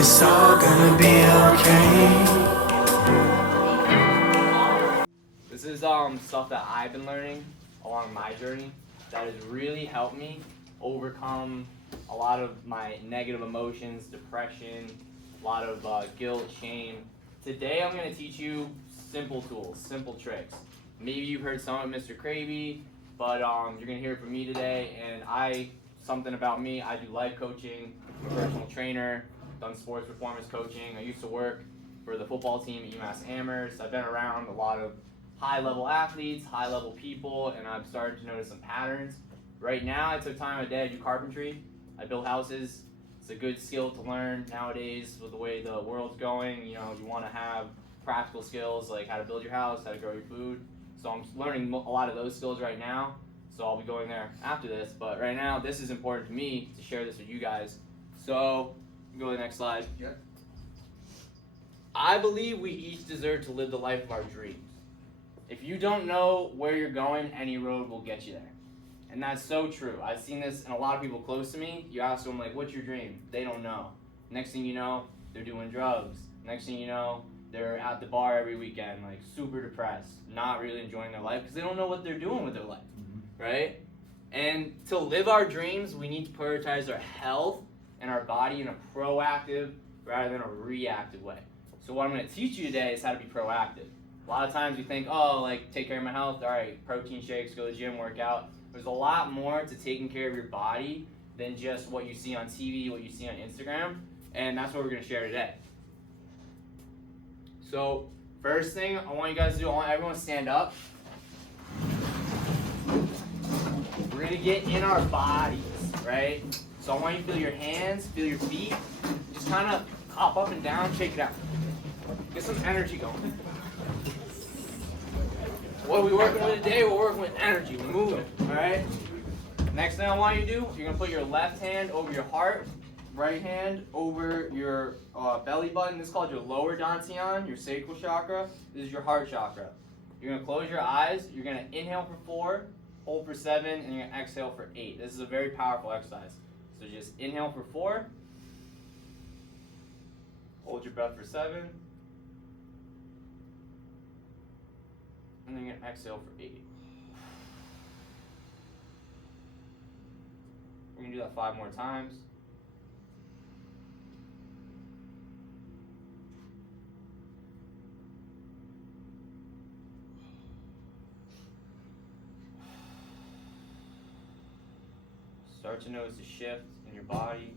It's all gonna be okay. This is stuff that I've been learning along my journey that has really helped me overcome a lot of my negative emotions, depression, a lot of guilt, shame. Today I'm going to teach you simple tools, simple tricks. Maybe you've heard some of Mr. Kraby, but you're going to hear it from me today. And something about me, I do life coaching, I'm a personal trainer, done sports performance coaching. I used to work for the football team at UMass Amherst. I've been around a lot of high-level athletes, high-level people, and I've started to notice some patterns. Right now, I took time a day to do carpentry. I build houses. It's a good skill to learn nowadays with the way the world's going. You know, you want to have practical skills like how to build your house, how to grow your food. So I'm learning a lot of those skills right now. So I'll be going there after this. But right now, this is important to me to share this with you guys. So go to the next slide. Yep. I believe we each deserve to live the life of our dreams. If you don't know where you're going, any road will get you there. And that's so true. I've seen this in a lot of people close to me. You ask them, like, what's your dream? They don't know. Next thing you know, they're doing drugs. Next thing you know, they're at the bar every weekend, like super depressed, not really enjoying their life because they don't know what they're doing with their life, right? And to live our dreams, we need to prioritize our health and our body in a proactive rather than a reactive way. So what I'm going to teach you today is how to be proactive. A lot of times we think, oh, like, take care of my health, all right, protein shakes, go to the gym, work out. There's a lot more to taking care of your body than just what you see on TV, what you see on Instagram, and that's what we're going to share today. So first thing I want you guys to do, I want everyone to stand up. We're going to get in our bodies, right? So I want you to feel your hands, feel your feet, just kind of hop up and down, shake it out. Get some energy going. What are we working with today? We're working with energy. We're moving, all right? Next thing I want you to do, you're going to put your left hand over your heart, right hand over your belly button. This is called your lower dantian, your sacral chakra. This is your heart chakra. You're going to close your eyes. You're going to inhale for 4, hold for 7, and you're going to exhale for 8. This is a very powerful exercise. So just inhale for 4, hold your breath for 7, and then you're going to exhale for 8. We're going to do that 5 more times. Start to notice a shift in your body.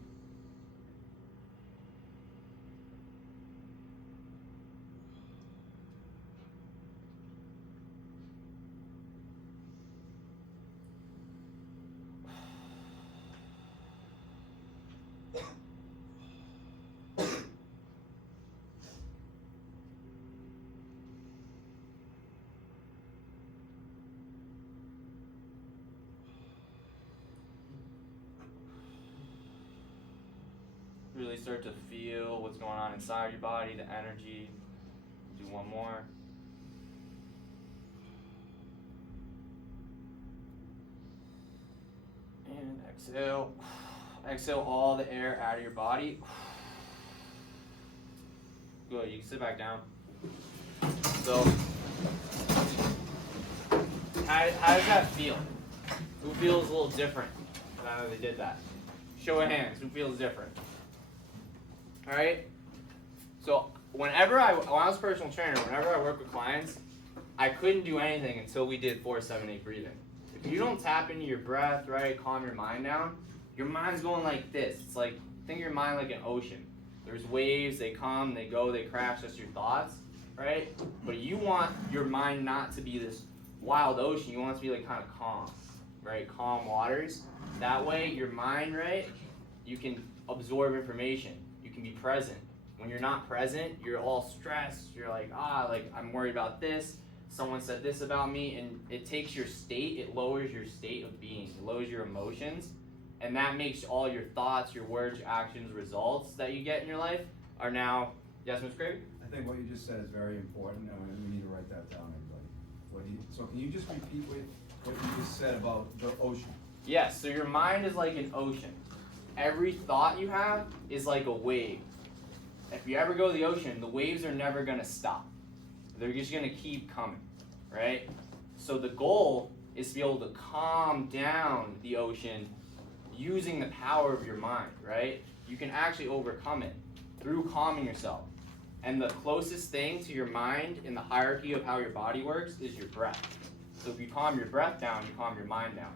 Really start to feel what's going on inside your body, the energy. Do one more. And exhale. Exhale all the air out of your body. Good, you can sit back down. So, how does that feel? Who feels a little different now that they did that? Show of hands, who feels different? Alright? So when I was a personal trainer, whenever I work with clients, I couldn't do anything until we did 4-7-8 breathing. If you don't tap into your breath, right, calm your mind down, your mind's going like this. It's like, think of your mind like an ocean. There's waves, they come, they go, they crash, that's your thoughts, right? But you want your mind not to be this wild ocean, you want it to be like kind of calm, right? Calm waters. That way your mind, right, you can absorb information. You can be present. When you're not present, you're all stressed. You're like, I'm worried about this. Someone said this about me, and it takes your state, it lowers your state of being, it lowers your emotions, and that makes all your thoughts, your words, your actions, results that you get in your life are now, yes, Ms. Kraby? I think what you just said is very important, and we need to write that down, everybody. So can you just repeat what you just said about the ocean? Yes, so your mind is like an ocean. Every thought you have is like a wave. If you ever go to the ocean, the waves are never gonna stop. They're just gonna keep coming, right? So the goal is to be able to calm down the ocean using the power of your mind, right? You can actually overcome it through calming yourself. And the closest thing to your mind in the hierarchy of how your body works is your breath. So if you calm your breath down, you calm your mind down.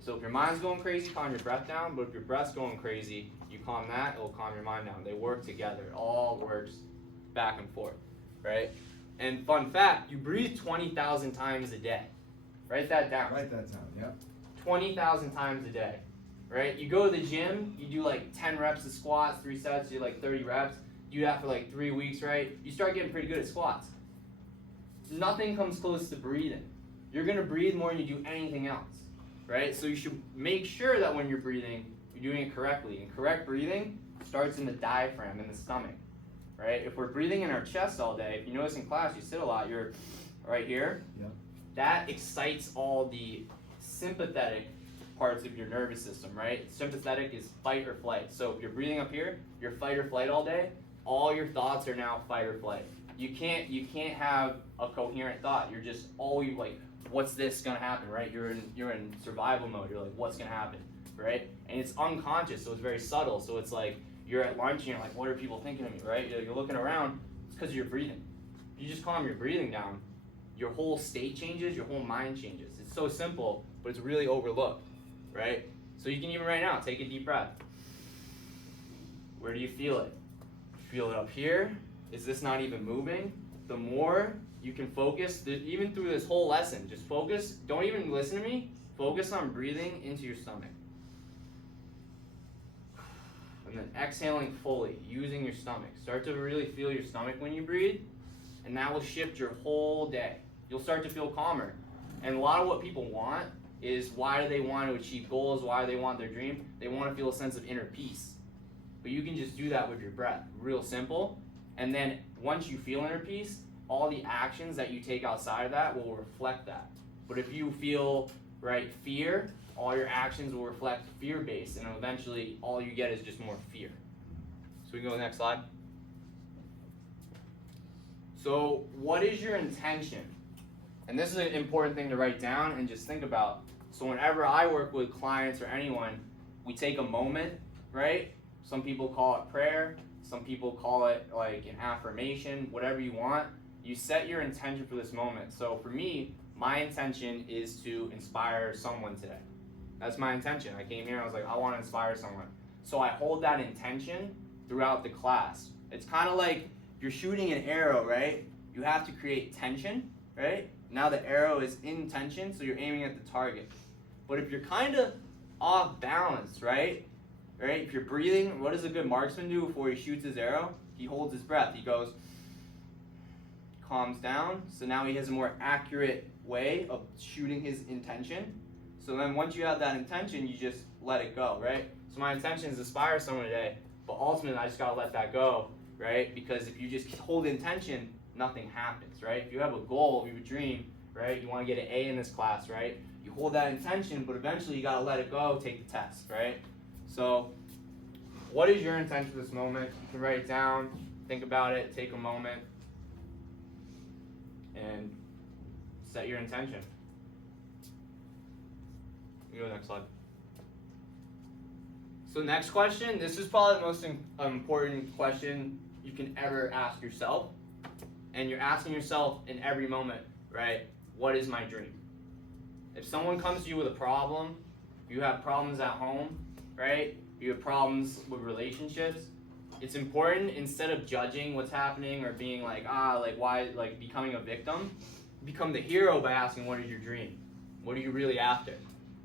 So if your mind's going crazy, calm your breath down. But if your breath's going crazy, you calm that, it'll calm your mind down. They work together. It all works back and forth, right? And fun fact, you breathe 20,000 times a day. Write that down. Write that down, yep. 20,000 times a day, right? You go to the gym, you do like 10 reps of squats, 3 sets, you do like 30 reps. You do that for like 3 weeks, right? You start getting pretty good at squats. Nothing comes close to breathing. You're gonna breathe more than you do anything else, right? So you should make sure that when you're breathing, you're doing it correctly. And correct breathing starts in the diaphragm, in the stomach, right? If we're breathing in our chest all day, if you notice in class, you sit a lot, you're right here. Yep. That excites all the sympathetic parts of your nervous system, right? Sympathetic is fight or flight. So if you're breathing up here, you're fight or flight all day, all your thoughts are now fight or flight. You can't have a coherent thought. You're just always like, what's this gonna happen, right? You're in survival mode. You're like, what's gonna happen, right? And it's unconscious, so it's very subtle. So it's like you're at lunch and you're like, what are people thinking of me, right? You're looking around. It's because you're breathing. You just calm your breathing down, your whole state changes, your whole mind changes. It's so simple, but it's really overlooked, right? So you can even right now take a deep breath. Where do you feel it? Feel it up here. Is this not even moving? The more you can focus, even through this whole lesson, just focus. Don't even listen to me. Focus on breathing into your stomach. And then exhaling fully, using your stomach. Start to really feel your stomach when you breathe, and that will shift your whole day. You'll start to feel calmer. And a lot of what people want is, why do they want to achieve goals? Why do they want their dream? They want to feel a sense of inner peace. But you can just do that with your breath. Real simple. And then once you feel inner peace, all the actions that you take outside of that will reflect that. But if you feel, right, fear, all your actions will reflect fear-based, and eventually all you get is just more fear. So we can go to the next slide. So what is your intention? And this is an important thing to write down and just think about. So whenever I work with clients or anyone, we take a moment, right? Some people call it prayer. Some people call it like an affirmation, whatever you want. You set your intention for this moment. So for me, my intention is to inspire someone today. That's my intention. I came here and I was like, I want to inspire someone. So I hold that intention throughout the class. It's kind of like you're shooting an arrow, right? You have to create tension, right? Now the arrow is in tension, so you're aiming at the target. But if you're kind of off balance, right? If you're breathing, what does a good marksman do before he shoots his arrow? He holds his breath. He goes, calms down. So now he has a more accurate way of shooting his intention. So then once you have that intention, you just let it go, right? So my intention is to inspire someone today, but ultimately I just gotta let that go, right? Because if you just hold intention, nothing happens, right? If you have a goal, if you have a dream, right? You wanna get an A in this class, right? You hold that intention, but eventually you gotta let it go, take the test, right? So what is your intention for this moment? You can write it down, think about it, take a moment, and set your intention. You go next slide. So next question, this is probably the most important question you can ever ask yourself. And you're asking yourself in every moment, right? What is my dream? If someone comes to you with a problem, you have problems at home, right? You have problems with relationships. It's important, instead of judging what's happening or being like, why, like becoming a victim, become the hero by asking, what is your dream? What are you really after?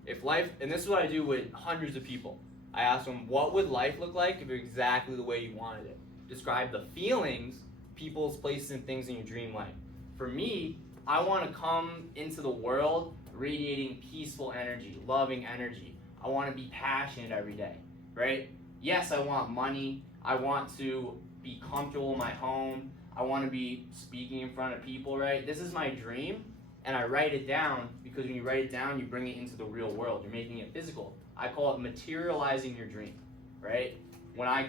If life, and this is what I do with hundreds of people. I ask them, what would life look like if it was exactly the way you wanted it? Describe the feelings, people's places, and things in your dream life. For me, I want to come into the world radiating peaceful energy, loving energy. I want to be passionate every day, right? Yes, I want money. I want to be comfortable in my home. I want to be speaking in front of people, right? This is my dream, and I write it down, because when you write it down, you bring it into the real world. You're making it physical. I call it materializing your dream, right? when I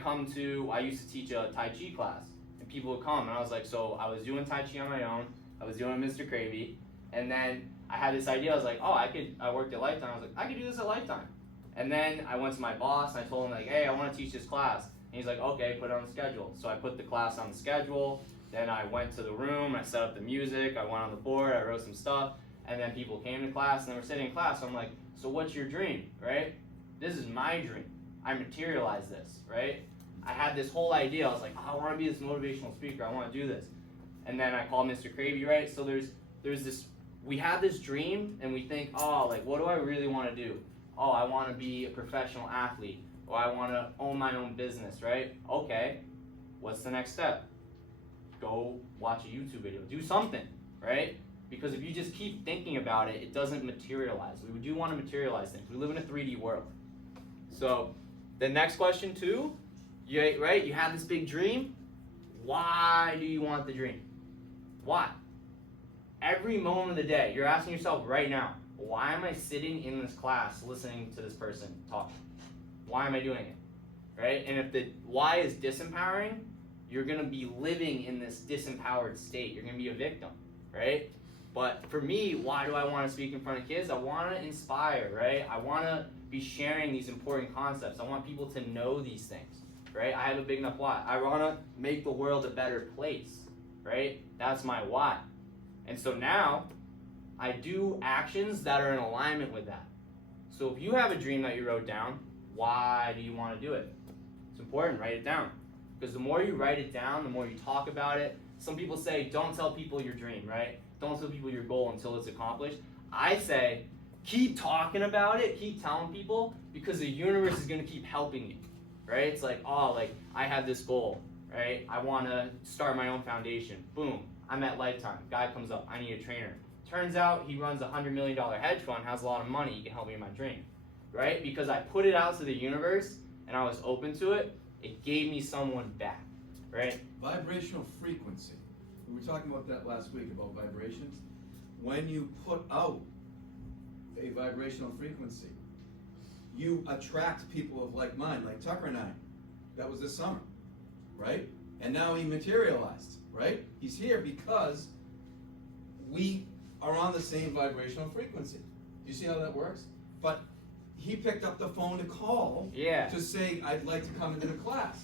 used to teach a Tai Chi class, and people would come, and I was like, so I was doing Tai Chi on my own, I was doing Mr. Kraby, and then I had this idea, I was like, oh, I worked at Lifetime, I was like, I could do this at Lifetime. And then I went to my boss, and I told him, like, hey, I want to teach this class. And he's like, okay, put it on the schedule. So I put the class on the schedule, then I went to the room, I set up the music, I went on the board, I wrote some stuff, and then people came to class, and they were sitting in class, so I'm like, so what's your dream, right? This is my dream. I materialized this, right? I had this whole idea. I was like, oh, I want to be this motivational speaker. I want to do this. And then I called Mr. Kraby, right? So there's this, we have this dream, and we think, oh, like, what do I really want to do? Oh, I want to be a professional athlete, or I want to own my own business, right? Okay, what's the next step? Go watch a YouTube video. Do something, right? Because if you just keep thinking about it, it doesn't materialize. We do want to materialize things. We live in a 3D world. So the next question too, right? You have this big dream. Why do you want the dream? Why? Every moment of the day, you're asking yourself right now, why am I sitting in this class listening to this person talk? Why am I doing it? Right? And if the why is disempowering, you're going to be living in this disempowered state. You're going to be a victim, right? But for me, why do I want to speak in front of kids? I want to inspire, right? I want to be sharing these important concepts. I want people to know these things, right? I have a big enough why. I want to make the world a better place, right? That's my why. And so now, I do actions that are in alignment with that. So if you have a dream that you wrote down, why do you want to do it? It's important, write it down. Because the more you write it down, the more you talk about it. Some people say, don't tell people your dream, right? Don't tell people your goal until it's accomplished. I say, keep talking about it, keep telling people, because the universe is going to keep helping you, right? It's like, oh, like, I have this goal, right? I want to start my own foundation. Boom, I'm at Lifetime. Guy comes up, I need a trainer. Turns out he runs a $100 million hedge fund, has a lot of money, he can help me in my dream, right? Because I put it out to the universe, and I was open to it, it gave me someone back, right? Vibrational frequency. We were talking about that last week, about vibrations. When you put out a vibrational frequency, you attract people of like mind, like Tucker and I. That was this summer, right? And now he materialized, right? He's here because we are on the same vibrational frequency. Do you see how that works? But he picked up the phone to call to say, I'd like to come into the class.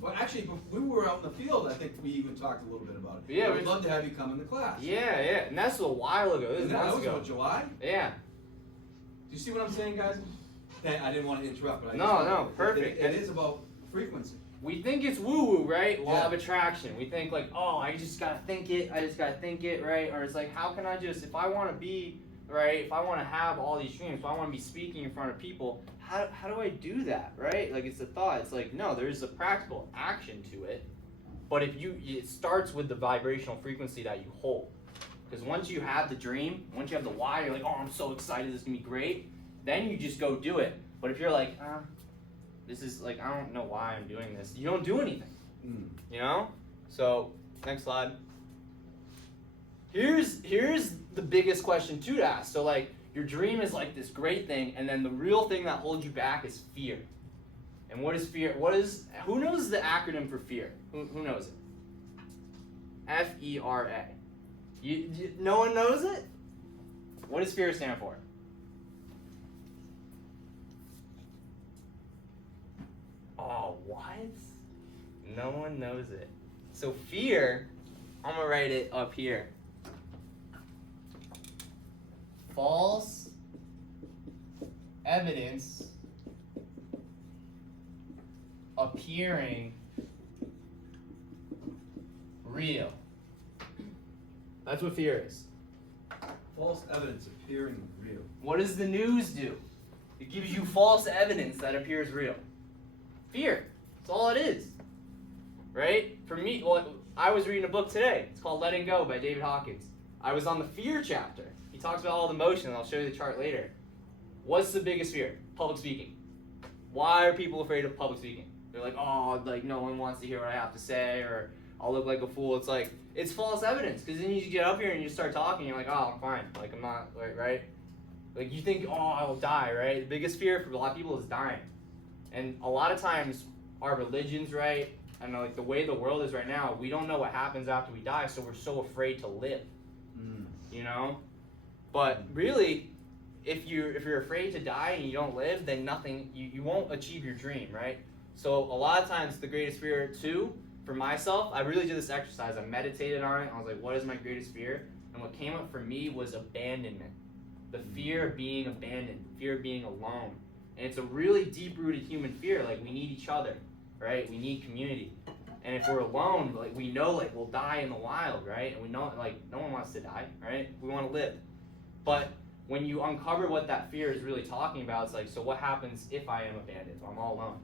Well, actually, when we were out in the field, I think we even talked a little bit about it. Yeah, we'd love to have you come in the class. Yeah, and that's a while ago. This was about July? Yeah. Do you see what I'm saying, guys? I didn't want to interrupt, but perfect. It is about frequency. We think it's woo-woo, right? Law of attraction. We think like, oh, I just gotta think it, right? Or it's like, how can I just, if I want to be, right, if I want to have all these dreams, if I want to be speaking in front of people, how do I do that, right? Like, it's a thought. It's like, no, there's a practical action to it. But it starts with the vibrational frequency that you hold. Because once you have the dream, once you have the why, you're like, oh, I'm so excited, this is going to be great. Then you just go do it. But if you're like, this is like, I don't know why I'm doing this, you don't do anything. You know? So, next slide. Here's the biggest question to ask. So, like, your dream is like this great thing, and then the real thing that holds you back is fear. And what is fear? Who knows the acronym for fear? Who knows it? F-E-R-A. No one knows it? What does fear stand for? Oh, what? No one knows it. So fear, I'm gonna write it up here. False evidence appearing real. That's what fear is. False evidence appearing real. What does the news do? It gives you false evidence that appears real. Fear. That's all it is. Right? For me, I was reading a book today. It's called Letting Go by David Hawkins. I was on the fear chapter. He talks about all the emotion, and I'll show you the chart later. What's the biggest fear? Public speaking. Why are people afraid of public speaking? They're like, oh, like no one wants to hear what I have to say, or I'll look like a fool. It's like, it's false evidence, because then you get up here and you start talking, you're like, oh, I'm fine. Like, I'm not, right? Like, you think, oh, I'll die, right? The biggest fear for a lot of people is dying. And a lot of times, our religions, right, and like the way the world is right now, we don't know what happens after we die, so we're so afraid to live. You know? But really, if you're afraid to die and you don't live, then you won't achieve your dream, right? So a lot of times the greatest fear too, for myself, I really did this exercise. I meditated on it. I was like, what is my greatest fear? And what came up for me was abandonment. The fear of being abandoned, fear of being alone. And it's a really deep-rooted human fear. Like, we need each other, right? We need community. And if we're alone, like, we know, like, we'll die in the wild, right? And we know, like, no one wants to die, right? We want to live. But when you uncover what that fear is really talking about, it's like, so what happens if I am abandoned? I'm all alone.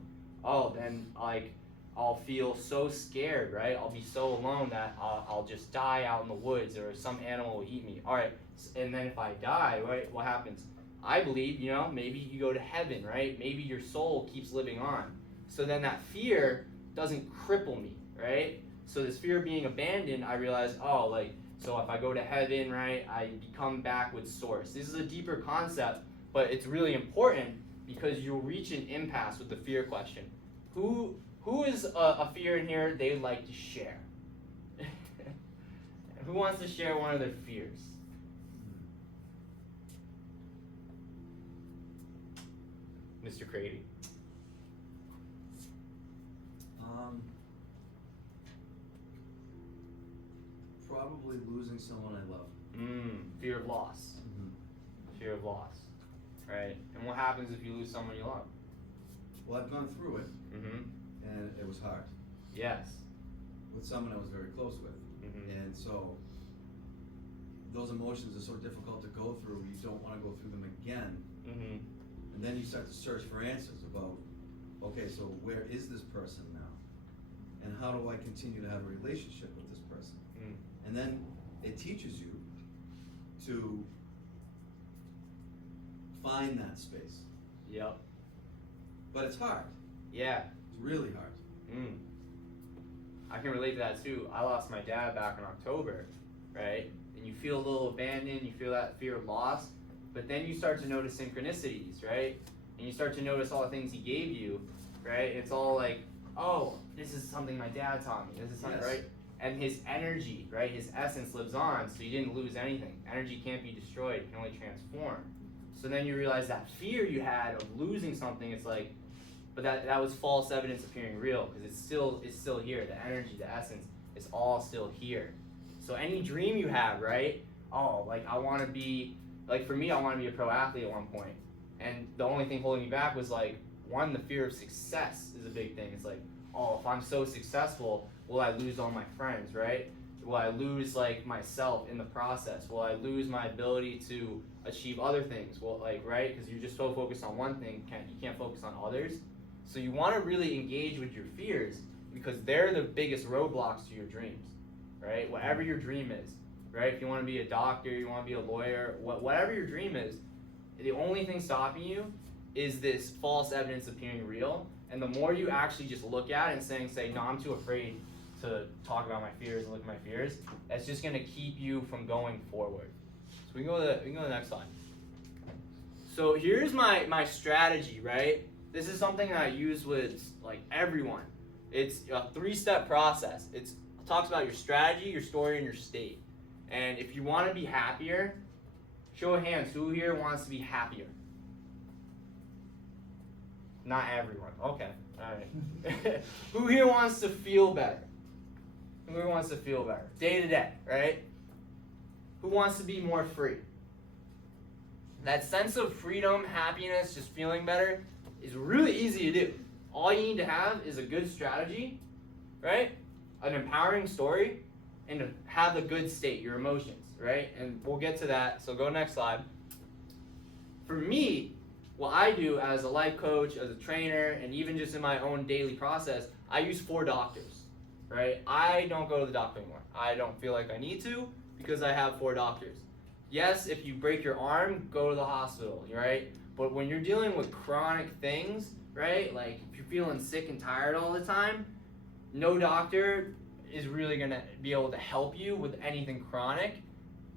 Oh, then, like, I'll feel so scared, right? I'll be so alone that I'll just die out in the woods, or some animal will eat me. All right, and then if I die, right, what happens? I believe, you know, maybe you go to heaven, right? Maybe your soul keeps living on. So then that fear doesn't cripple me, right? So this fear of being abandoned, I realize, oh, like, so if I go to heaven, right, I come back with source. This is a deeper concept, but it's really important because you'll reach an impasse with the fear question. Who is a fear in here they would like to share? Who wants to share one of their fears? Mr. Kraby. Probably losing someone I love. Fear of loss. Fear of loss. Right? And what happens if you lose someone you love? Well, I've gone through it, and it was hard. Yes. With someone I was very close with. And so those emotions are so difficult to go through, you don't want to go through them again. And then you start to search for answers about, okay, so where is this person now? And how do I continue to have a relationship with this person? And then it teaches you to find that space. Yep. But it's hard. Yeah. It's really hard. I can relate to that too. I lost my dad back in October, right? And you feel a little abandoned, you feel that fear of loss, but then you start to notice synchronicities, right? And you start to notice all the things he gave you, right? It's all like, oh, this is something my dad taught me. This is something, right? And his energy, right? His essence lives on, so you didn't lose anything. Energy can't be destroyed, it can only transform. So then you realize that fear you had of losing something, it's like, but that was false evidence appearing real, because it's still here. The energy, the essence, it's all still here. So any dream you have, right? Oh, like I want to be, like for me, I want to be a pro athlete at one point. And the only thing holding me back was like, one, the fear of success is a big thing. It's like, oh, if I'm so successful, will I lose all my friends, right? Will I lose like myself in the process? Will I lose my ability to achieve other things? Well, like, right? Because you're just so focused on one thing, you can't focus on others. So you want to really engage with your fears because they're the biggest roadblocks to your dreams, right? Whatever your dream is, right? If you want to be a doctor, you want to be a lawyer, whatever your dream is, the only thing stopping you is this false evidence appearing real. And the more you actually just look at it and say, no, I'm too afraid to talk about my fears and look at my fears, that's just going to keep you from going forward. So we can go to the next slide. So here's my strategy, right? This is something that I use with like everyone. It's a 3-step process. It talks about your strategy, your story, and your state. And if you want to be happier, show of hands, who here wants to be happier? Not everyone. Okay. All right. Who here wants to feel better? Who here wants to feel better? Day to day, right? Who wants to be more free? That sense of freedom, happiness, just feeling better is really easy to do. All you need to have is a good strategy, right? An empowering story, and to have a good state, your emotions, right? And we'll get to that, so go next slide. For me, what I do as a life coach, as a trainer, and even just in my own daily process, I use 4 doctors, right? I don't go to the doctor anymore. I don't feel like I need to because I have 4 doctors. Yes, if you break your arm, go to the hospital, right? But when you're dealing with chronic things, right? Like if you're feeling sick and tired all the time, no doctor is really gonna be able to help you with anything chronic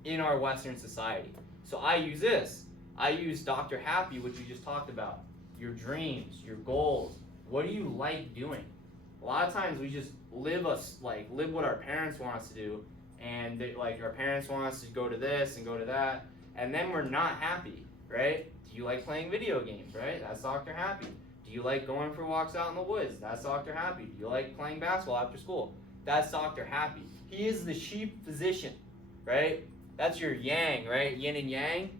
in our Western society. So I use this. I use Dr. Happy, which we just talked about. Your dreams, your goals, What do you like doing? A lot of times we just live what our parents want us to do, and our parents want us to go to this and go to that, and then we're not happy, right? Do you like playing video games, right? That's Dr. Happy. Do you like going for walks out in the woods? That's Dr. Happy. Do you like playing basketball after school? That's Dr. Happy. He is the sheep physician, right? That's your yang, right? Yin and yang.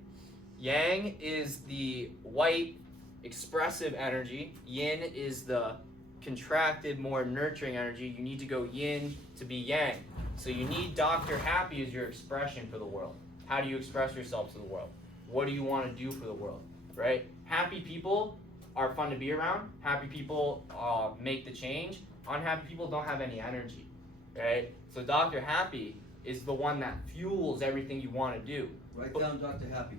Yang is the white, expressive energy. Yin is the contracted, more nurturing energy. You need to go yin to be yang. So you need Dr. Happy as your expression for the world. How do you express yourself to the world? What do you want to do for the world, right? Happy people are fun to be around. Happy people make the change. Unhappy people don't have any energy, right? So Dr. Happy is the one that fuels everything you want to do. Write down Dr. Happy.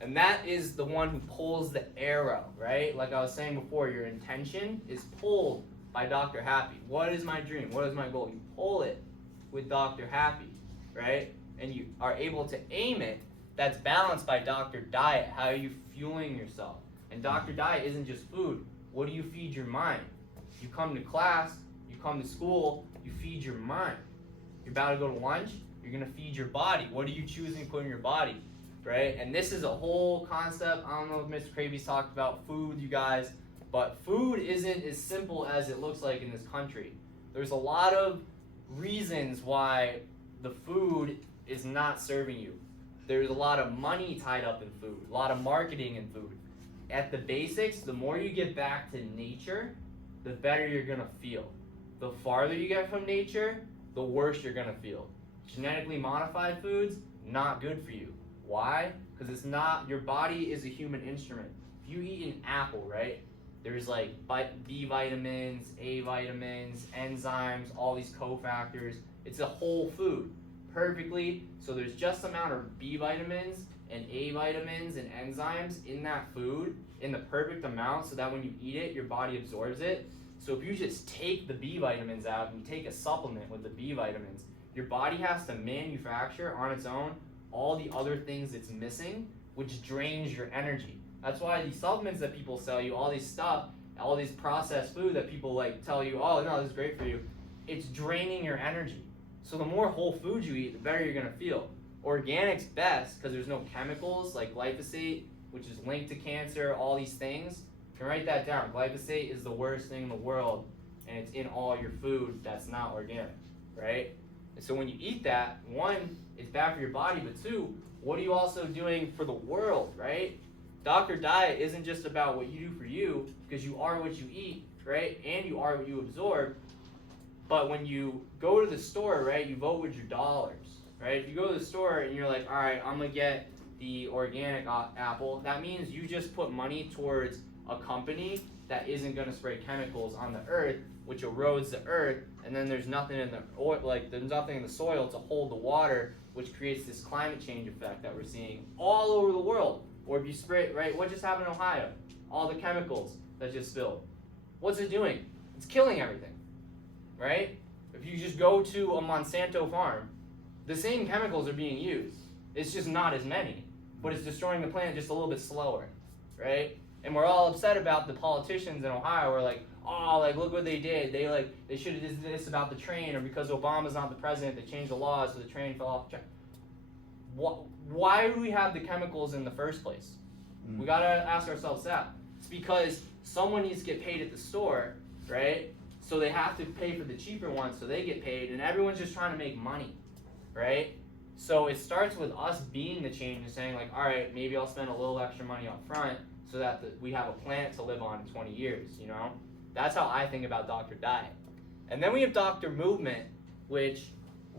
And that is the one who pulls the arrow, right? Like I was saying before, your intention is pulled by Dr. Happy. What is my dream? What is my goal? You pull it with Dr. Happy, right? And you are able to aim it. That's balanced by Dr. Diet. How are you fueling yourself? And Dr. Diet isn't just food. What do you feed your mind? You come to class, you come to school, you feed your mind. You're about to go to lunch, you're going to feed your body. What are you choosing to put in your body? Right? And this is a whole concept. I don't know if Mr. Kraby's talked about food, you guys, but food isn't as simple as it looks like in this country. There's a lot of reasons why the food is not serving you. There's a lot of money tied up in food, a lot of marketing in food. At the basics, the more you get back to nature, the better you're gonna feel. The farther you get from nature, the worse you're gonna feel. Genetically modified foods, not good for you. Why? Because it's not, your body is a human instrument. If you eat an apple, right, there's like B vitamins, A vitamins, enzymes, all these cofactors. It's a whole food, perfectly. So there's just amount of B vitamins and A vitamins and enzymes in that food in the perfect amount so that when you eat it, your body absorbs it. So if you just take the B vitamins out and you take a supplement with the B vitamins, your body has to manufacture on its own all the other things it's missing, which drains your energy. That's why these supplements that people sell you, all these stuff, all these processed food that people like tell you, oh no, this is great for you, it's draining your energy. So the more whole foods you eat, the better you're gonna feel. Organic's best because there's no chemicals like glyphosate, which is linked to cancer, all these things. You can write that down. Glyphosate is the worst thing in the world, and it's in all your food that's not organic, right? And so when you eat that, one, it's bad for your body, but two, what are you also doing for the world, right? Dr. Diet isn't just about what you do for you, because you are what you eat, right? And you are what you absorb. But when you go to the store, right, you vote with your dollars, right? If you go to the store and you're like, all right, I'm gonna get the organic apple, that means you just put money towards a company that isn't gonna spray chemicals on the earth, which erodes the earth, and then there's nothing in the there's nothing in the soil to hold the water, which creates this climate change effect that we're seeing all over the world. Or if you spray, right, what just happened in Ohio? All the chemicals that just spilled. What's it doing? It's killing everything, right? If you just go to a Monsanto farm, the same chemicals are being used. It's just not as many, but it's destroying the planet just a little bit slower, right? And we're all upset about the politicians in Ohio. We're like, oh, like look what they did. They should have did this about the train, or because Obama's not the president, they changed the laws so the train fell off the track. Why do we have the chemicals in the first place? We gotta ask ourselves that. It's because someone needs to get paid at the store, right? So they have to pay for the cheaper ones so they get paid, and everyone's just trying to make money, right? So it starts with us being the change and saying like, all right, maybe I'll spend a little extra money up front so that we have a planet to live on in 20 years, you know? That's how I think about Dr. Diet. And then we have Dr. Movement, which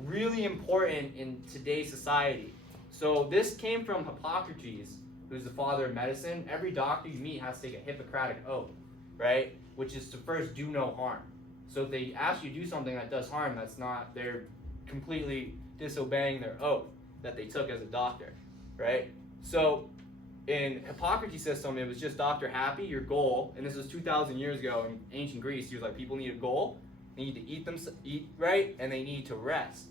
really important in today's society. So this came from Hippocrates, who's the father of medicine. Every doctor you meet has to take a Hippocratic oath, right? Which is to first do no harm. So if they ask you to do something that does harm, they're completely disobeying their oath that they took as a doctor, right? So in Hippocrates' system, it was just Dr. Happy, your goal, and this was 2,000 years ago in ancient Greece. He was like, people need a goal, they need to eat right, and they need to rest.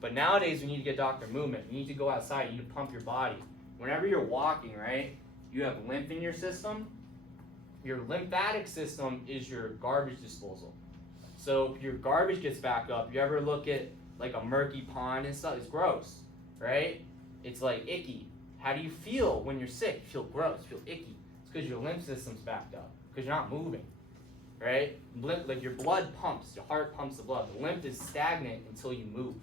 But nowadays, we need to get Dr. Movement. You need to go outside, you need to pump your body. Whenever you're walking, right, you have lymph in your system, Your lymphatic system is your garbage disposal. So if your garbage gets backed up, you ever look at like a murky pond and stuff? It's gross, right? It's like icky. How do you feel when you're sick? You feel gross, you feel icky. It's because your lymph system's backed up, because you're not moving, right? Like your blood pumps, your heart pumps the blood. The lymph is stagnant until you move,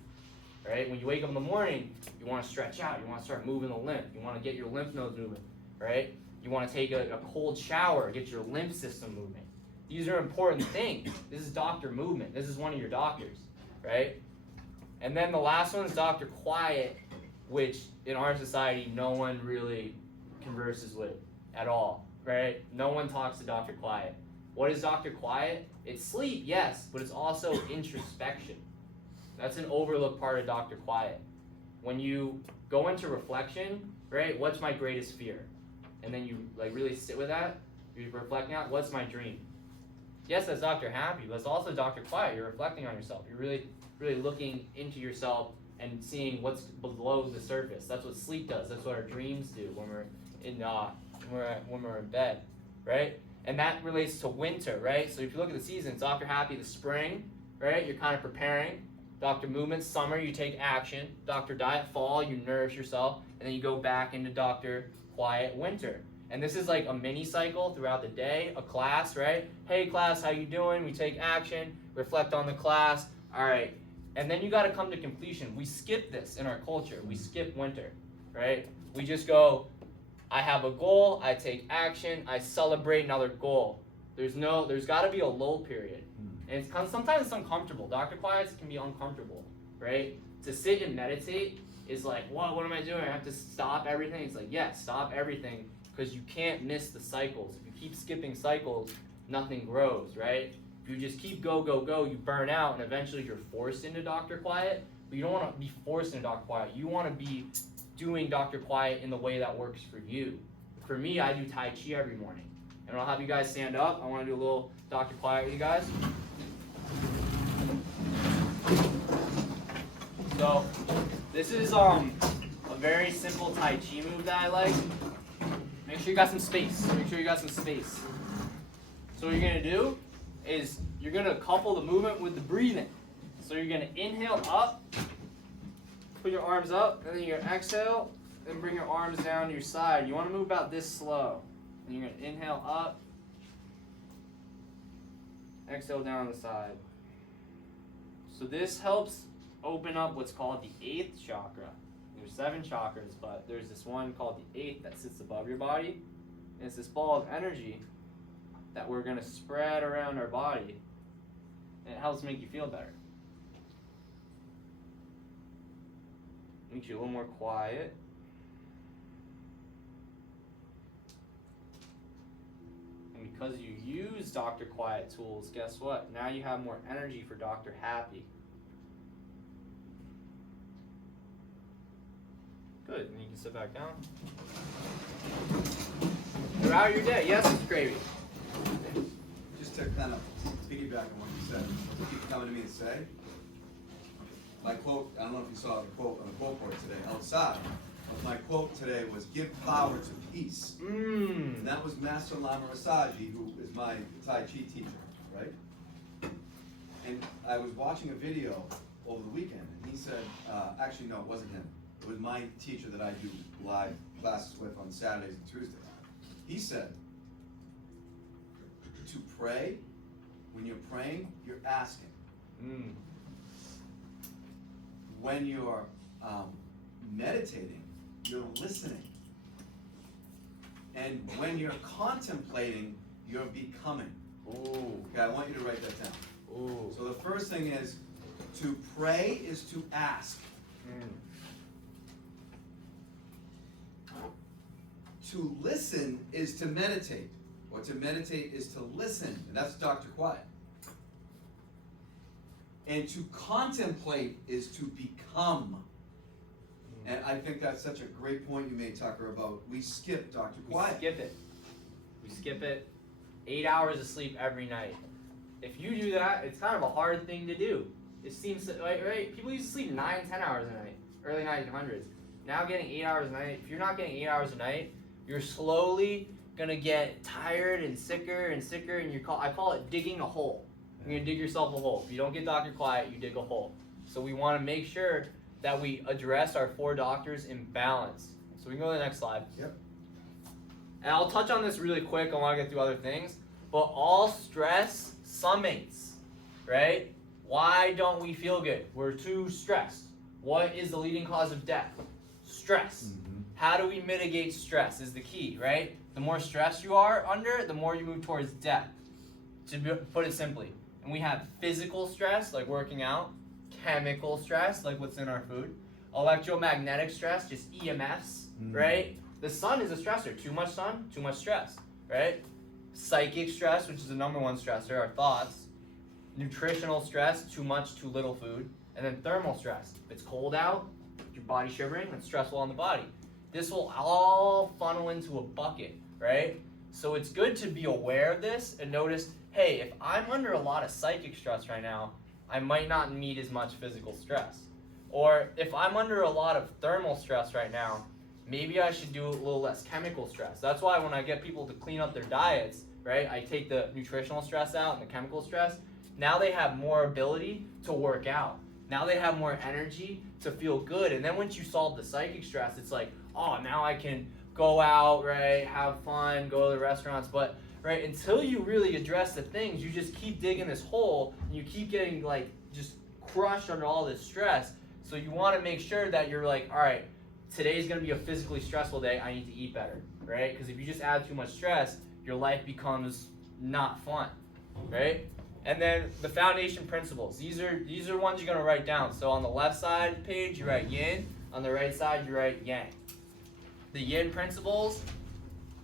right? When you wake up in the morning, you want to stretch out, you want to start moving the lymph, you want to get your lymph nodes moving, right? You want to take a cold shower, get your lymph system moving. These are important things. This is doctor movement. This is one of your doctors, right? And then the last one is Dr. Quiet, which in our society no one really converses with at all, right? No one talks to Dr. Quiet. What is Dr. Quiet? It's sleep, yes, but it's also introspection. That's an overlooked part of Dr. Quiet. When you go into reflection, right, what's my greatest fear? And then you like really sit with that, you're reflecting out, what's my dream? Yes, that's Dr. Happy, but it's also Dr. Quiet. You're reflecting on yourself. You're really looking into yourself and seeing what's below the surface. That's what sleep does. That's what our dreams do when we're in bed, right? And that relates to winter, right? So if you look at the seasons, Dr. Happy, the spring, right? You're kind of preparing. Dr. Movement, summer, you take action. Dr. Diet, fall, you nourish yourself. And then you go back into Dr. Quiet, winter. And this is like a mini cycle throughout the day, a class, right? Hey class, how you doing? We take action, reflect on the class. All right. And then you got to come to completion. We skip this in our culture. We skip winter, right? We just go, I have a goal, I take action, I celebrate another goal. There's got to be a lull period. And sometimes it's uncomfortable. Dr. Quiet can be uncomfortable, right? To sit and meditate is like, what am I doing? I have to stop everything. It's like, yes, stop everything, because you can't miss the cycles. If you keep skipping cycles, nothing grows, right? If you just keep go, you burn out, and eventually you're forced into Dr. Quiet. But you don't want to be forced into Dr. Quiet. You want to be doing Dr. Quiet in the way that works for you. For me, I do Tai Chi every morning. And I'll have you guys stand up. I want to do a little Dr. Quiet with you guys. So, this is a very simple Tai Chi move that I like. Make sure you got some space. So what you're going to do is you're going to couple the movement with the breathing. So you're going to inhale up, put your arms up, and then you're going to exhale, and bring your arms down to your side. You want to move about this slow. And you're going to inhale up, exhale down the side. So this helps open up what's called the 8th chakra. There's 7 chakras, but there's this one called the 8th that sits above your body. And it's this ball of energy that we're going to spread around our body. And it helps make you feel better. Makes you a little more quiet. And because you use Dr. Quiet tools, guess what? Now you have more energy for Dr. Happy. Good, and you can sit back down. Throughout your day, yes, it's Kraby. Just to kind of piggyback on what you said, keep coming to me and say, my quote, I don't know if you saw the quote on the quote board today, outside, but my quote today was, give power to peace. And that was Master Lama Rasaji, who is my Tai Chi teacher, right? And I was watching a video over the weekend, and he said, actually no, it wasn't him. It was my teacher that I do live classes with on Saturdays and Tuesdays. He said, to pray, when you're praying, you're asking. When you're meditating, you're listening. And when you're contemplating, you're becoming. Ooh. Okay, I want you to write that down. Ooh. So the first thing is, to pray is to ask. To listen is to meditate, or to meditate is to listen, and that's Dr. Quiet. And to contemplate is to become. And I think that's such a great point you made, Tucker, about we skip Dr. Quiet. We skip it. 8 hours of sleep every night. If you do that, it's kind of a hard thing to do. It seems, right? People used to sleep 9, 10 hours a night, early 1900s. Now getting 8 hours a night, if you're not getting 8 hours a night, you're slowly gonna get tired and sicker, and I call it digging a hole. You're gonna dig yourself a hole. If you don't get Dr. Quiet, you dig a hole. So we want to make sure that we address our 4 doctors in balance. So we can go to the next slide. Yep. And I'll touch on this really quick. I want to get through other things. But all stress summates, right? Why don't we feel good? We're too stressed. What is the leading cause of death? Stress. Mm-hmm. How do we mitigate stress is the key, right? The more stress you are under, the more you move towards death, to put it simply. And we have physical stress, like working out, chemical stress, like what's in our food, electromagnetic stress, just EMFs, right? The sun is a stressor. Too much sun, too much stress, right? Psychic stress, which is the number 1 stressor, our thoughts. Nutritional stress, too much, too little food. And then thermal stress. If it's cold out, your body shivering, that's stressful on the body. This will all funnel into a bucket, right? So it's good to be aware of this and notice, hey, if I'm under a lot of psychic stress right now, I might not need as much physical stress. Or if I'm under a lot of thermal stress right now, maybe I should do a little less chemical stress. That's why when I get people to clean up their diets, right, I take the nutritional stress out and the chemical stress. Now they have more ability to work out. Now they have more energy to feel good. And then once you solve the psychic stress, it's like, oh, now I can go out, right, have fun, go to the restaurants. But, right, until you really address the things, you just keep digging this hole and you keep getting, like, just crushed under all this stress. So you want to make sure that you're like, all right, today's going to be a physically stressful day. I need to eat better, right? Because if you just add too much stress, your life becomes not fun, right? And then the foundation principles. These are ones you're going to write down. So on the left side of the page, you write yin. On the right side, you write yang. The yin principles,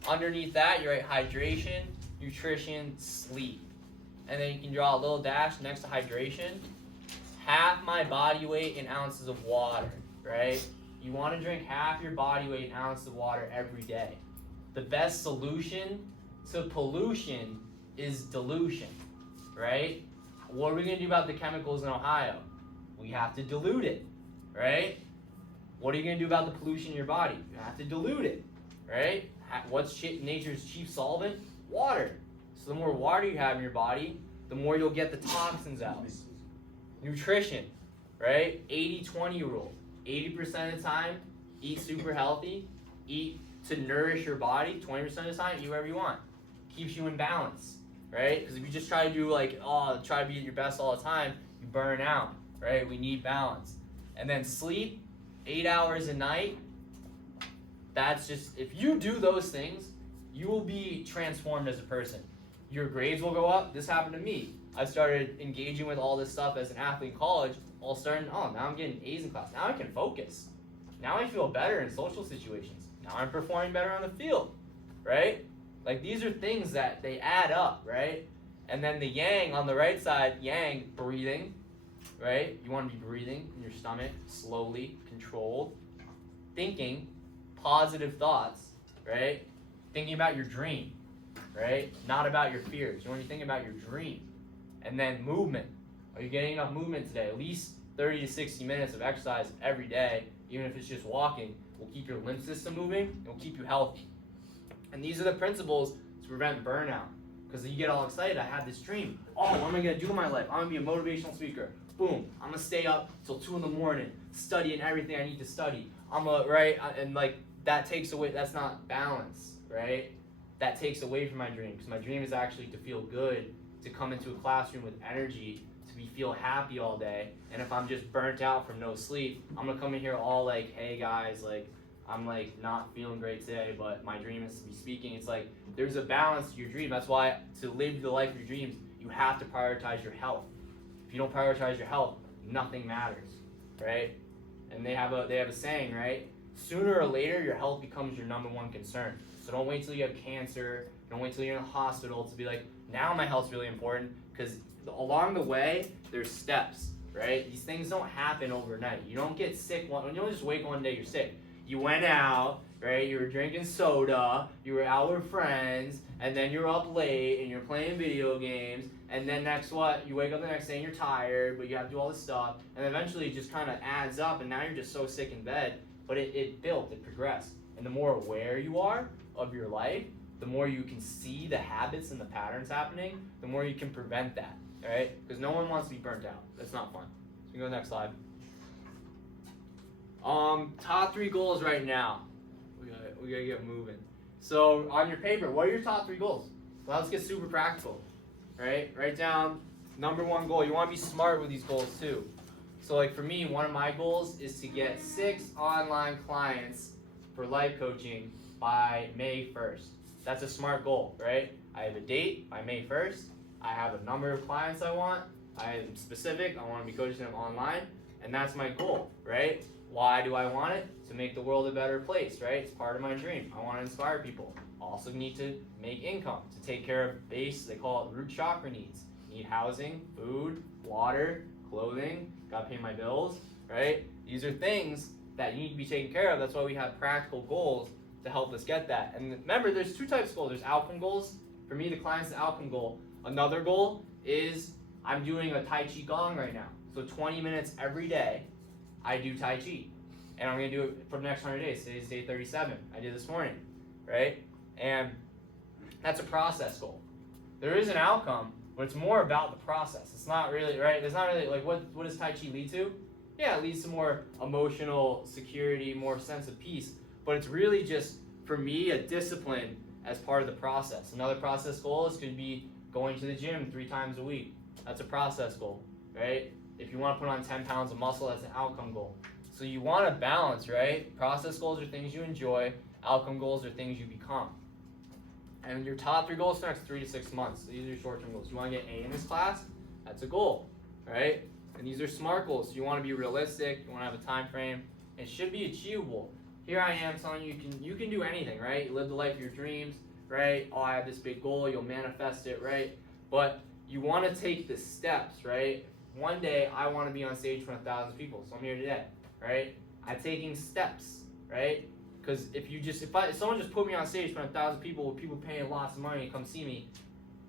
underneath that, you write hydration, nutrition, sleep. And then you can draw a little dash next to hydration. Half my body weight in ounces of water, right? You want to drink half your body weight in ounces of water every day. The best solution to pollution is dilution, right? What are we going to do about the chemicals in Ohio? We have to dilute it, right? What are you going to do about the pollution in your body? You have to dilute it, right? What's nature's chief solvent? Water. So the more water you have in your body, the more you'll get the toxins out. Nutrition, right? 80-20 rule. 80% of the time, eat super healthy, eat to nourish your body. 20% of the time, eat whatever you want. Keeps you in balance, right? Because if you just try to do try to be at your best all the time, you burn out, right? We need balance. And then sleep, 8 hours a night. That's just, if you do those things, you will be transformed as a person. Your grades will go up. This happened to me. I started engaging with all this stuff as an athlete in college. Now I'm getting A's in class. Now I can focus. Now I feel better in social situations. Now I'm performing better on the field, right? Like, these are things that they add up, right? And then the yang on the right side, yang, breathing, right? You want to be breathing in your stomach, slowly, controlled. Thinking, positive thoughts, right? Thinking about your dream, right? Not about your fears. You want to be thinking about your dream. And then movement. Are you getting enough movement today? At least 30 to 60 minutes of exercise every day, even if it's just walking, will keep your lymph system moving, and will keep you healthy. And these are the principles to prevent burnout. Because you get all excited, I had this dream. Oh, what am I going to do in my life? I'm going to be a motivational speaker. Boom, I'm going to stay up till 2 in the morning, studying everything I need to study. And like, that takes away, that's not balance, right? That takes away from my dream. Because my dream is actually to feel good, to come into a classroom with energy, to feel happy all day. And if I'm just burnt out from no sleep, I'm gonna come in here all like, hey guys, like, I'm like not feeling great today, but my dream is to be speaking. It's like, there's a balance to your dream. That's why to live the life of your dreams, you have to prioritize your health. If you don't prioritize your health, nothing matters, right? And they have a saying, right? Sooner or later, your health becomes your number one concern. So don't wait till you have cancer. Don't wait till you're in the hospital to be like, now my health's really important, because along the way, there's steps, right? These things don't happen overnight. You don't get sick you don't just wake one day, you're sick. You went out, right? You were drinking soda, you were out with friends, and then you're up late and you're playing video games, and then you wake up the next day and you're tired, but you have to do all this stuff, and eventually it just kind of adds up, and now you're just so sick in bed. But it progressed. And the more aware you are of your life, the more you can see the habits and the patterns happening, the more you can prevent that, right? Because no one wants to be burnt out. That's not fun. So you go to the next slide. Top 3 goals right now. We gotta get moving. So on your paper, what are your top 3 goals? Well, let's get super practical, right? Write down number 1 goal. You want to be smart with these goals too. So like for me, one of my goals is to get 6 online clients for life coaching by May 1st. That's a smart goal, right? I have a date by May 1st. I have a number of clients I want. I am specific. I want to be coaching them online, and that's my goal, right? Why do I want it? To make the world a better place, right? It's part of my dream. I want to inspire people. Also need to make income to take care of base, they call it root chakra needs. Need housing, food, water, clothing, gotta pay my bills, right? These are things that you need to be taken care of. That's why we have practical goals to help us get that. And remember, there's 2 types of goals. There's outcome goals. For me, the client's the outcome goal. Another goal is I'm doing a Tai Chi Gong right now. So 20 minutes every day, I do Tai Chi. And I'm gonna do it for the next 100 days. Today's day 37. I did this morning, right? And that's a process goal. There is an outcome, but it's more about the process. It's not really, right? It's not really like what does Tai Chi lead to? Yeah, it leads to more emotional security, more sense of peace. But it's really just, for me, a discipline as part of the process. Another process goal is could be going to the gym 3 times a week. That's a process goal, right? If you want to put on 10 pounds of muscle, that's an outcome goal. So you want to balance, right? Process goals are things you enjoy. Outcome goals are things you become. And your top 3 goals for the next 3 to 6 months. These are your short-term goals. You want to get A in this class? That's a goal, right? And these are SMART goals. So you want to be realistic. You want to have a time frame. It should be achievable. Here I am telling you, you can do anything, right? You live the life of your dreams, right? Oh, I have this big goal. You'll manifest it, right? But you want to take the steps, right? One day I want to be on stage in front of 1,000 people. So I'm here today, right? I'm taking steps, right? Because if someone just put me on stage in front of 1,000 people with people paying lots of money to come see me,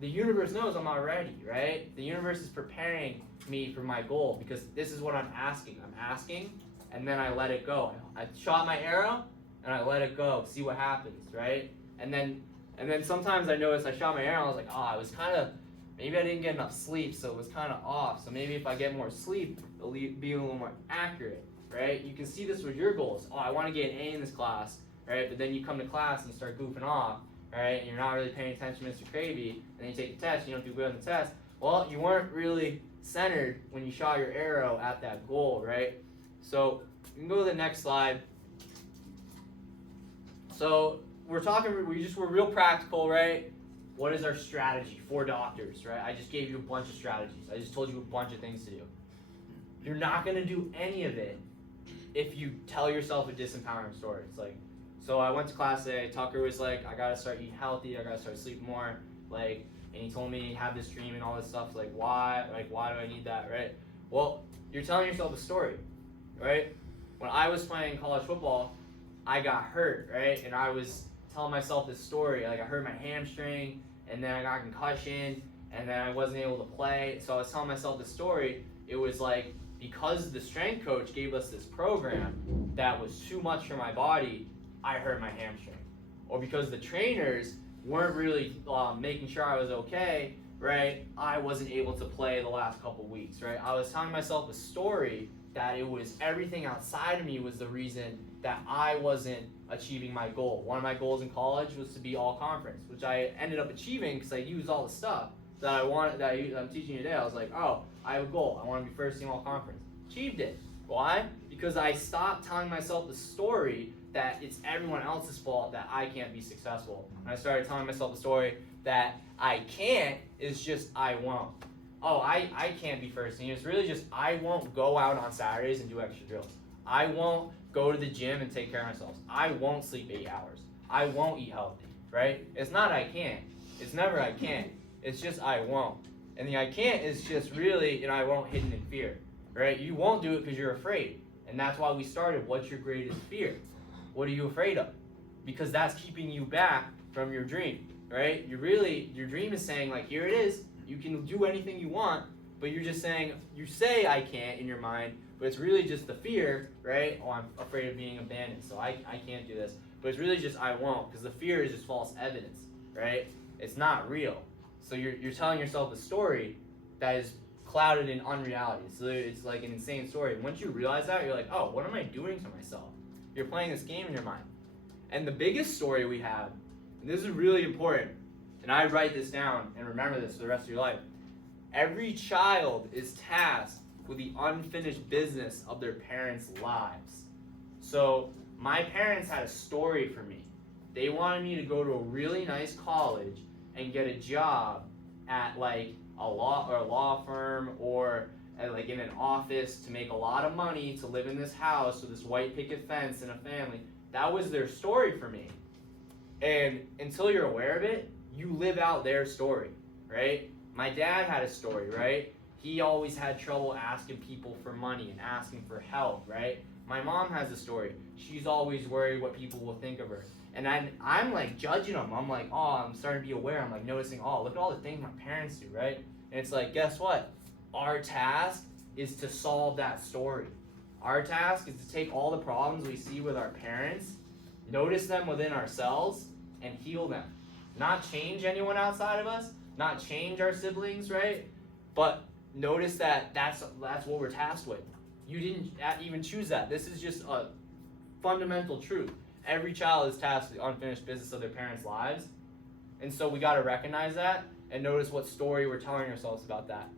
the universe knows I'm not ready, right? The universe is preparing me for my goal because this is what I'm asking. I'm asking, and then I let it go. I shot my arrow, and I let it go. See what happens, right? And then sometimes I notice I shot my arrow. I was like, I was kind of, maybe I didn't get enough sleep, so it was kind of off. So maybe if I get more sleep, it'll be a little more accurate. Right? You can see this with your goals. I want to get an A in this class, right? But then you come to class and you start goofing off, right? And you're not really paying attention to Mr. Kraby, and then you take the test, and you don't do good on the test. Well, you weren't really centered when you shot your arrow at that goal, right? So you can go to the next slide. So we're real practical, right? What is our strategy for doctors, right? I just gave you a bunch of strategies. I just told you a bunch of things to do. You're not going to do any of it if you tell yourself a disempowering story. It's like, so I went to class today, Tucker was like, I gotta start eating healthy, I gotta start sleeping more, like, and he told me have this dream and all this stuff, like why do I need that, right? Well, you're telling yourself a story, right? When I was playing college football, I got hurt, right? And I was telling myself this story, like I hurt my hamstring, and then I got concussion, and then I wasn't able to play, so I was telling myself this story. It was like, because the strength coach gave us this program that was too much for my body, I hurt my hamstring. Or because the trainers weren't really making sure I was okay, right, I wasn't able to play the last couple weeks, right? I was telling myself a story that it was everything outside of me was the reason that I wasn't achieving my goal. One of my goals in college was to be all conference, which I ended up achieving because I used all the stuff that I'm teaching you today. I was like, I have a goal. I want to be first team all conference. Achieved it. Why? Because I stopped telling myself the story that it's everyone else's fault that I can't be successful. And I started telling myself the story that I can't is just I won't. I can't be first team. It's really just I won't go out on Saturdays and do extra drills. I won't go to the gym and take care of myself. I won't sleep 8 hours. I won't eat healthy, right? It's not I can't. It's never I can't. It's just I won't. And the I can't is just really, I won't hidden in fear, right? You won't do it because you're afraid. And that's why we started, what's your greatest fear? What are you afraid of? Because that's keeping you back from your dream, right? Your dream is saying, like, here it is. You can do anything you want, but you're just saying, you say I can't in your mind, but it's really just the fear, right? I'm afraid of being abandoned, so I can't do this. But it's really just I won't, because the fear is just false evidence. right? It's not real. So you're telling yourself a story that is clouded in unreality. So it's like an insane story. Once you realize that, you're like, oh, what am I doing to myself? You're playing this game in your mind. And the biggest story we have, and this is really important, and I write this down and remember this for the rest of your life. Every child is tasked with the unfinished business of their parents' lives. So my parents had a story for me. They wanted me to go to a really nice college and get a job at like a law firm or at like in an office to make a lot of money to live in this house with this white picket fence and a family. That was their story for me. And until you're aware of it, you live out their story, right? My dad had a story, right? He always had trouble asking people for money and asking for help, right? My mom has a story. She's always worried what people will think of her. And I'm like judging them. I'm like, oh, I'm starting to be aware. I'm like noticing, oh, look at all the things my parents do, right? And it's like, guess what? Our task is to solve that story. Our task is to take all the problems we see with our parents, notice them within ourselves, and heal them. Not change anyone outside of us, not change our siblings, right? But notice that that's what we're tasked with. You didn't even choose that. This is just a fundamental truth. Every child is tasked with the unfinished business of their parents' lives. And so we got to recognize that and notice what story we're telling ourselves about that.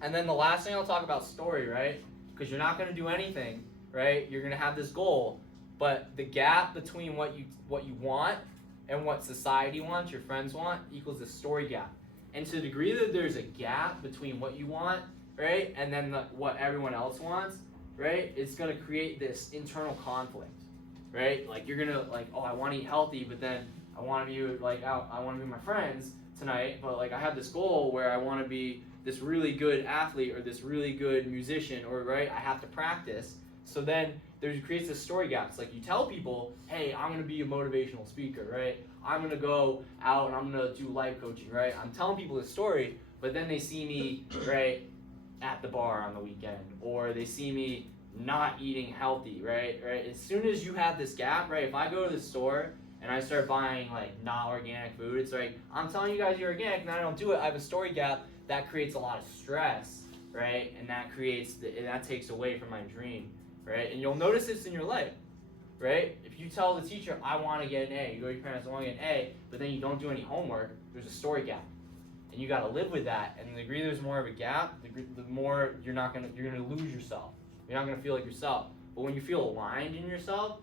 And then the last thing I'll talk about story, right? Because you're not going to do anything, right? You're going to have this goal, but the gap between what you want and what society wants, your friends want, equals the story gap. And to the degree that there's a gap between what you want, right, and then what everyone else wants, right, it's going to create this internal conflict, right? Like you're going to like, oh, I want to eat healthy, but then I want to be like out, I want to be with my friends tonight, but like I have this goal where I want to be this really good athlete or this really good musician, or right, I have to practice. So then there creates this story gap. It's like you tell people, hey, I'm going to be a motivational speaker, right? I'm going to go out and I'm going to do life coaching, right? I'm telling people this story, but then they see me, right, at the bar on the weekend, or they see me not eating healthy, right? As soon as you have this gap, right, if I go to the store and I start buying like not organic food, it's like, I'm telling you guys you're organic and I don't do it, I have a story gap. That creates a lot of stress, right? And that takes away from my dream, right? And you'll notice this in your life, right? If you tell the teacher, I want to get an A, you go to your parents, I want to get an A, but then you don't do any homework, there's a story gap. And you got to live with that. And the degree there's more of a gap, the more you're going to lose yourself. You're not going to feel like yourself. But when you feel aligned in yourself,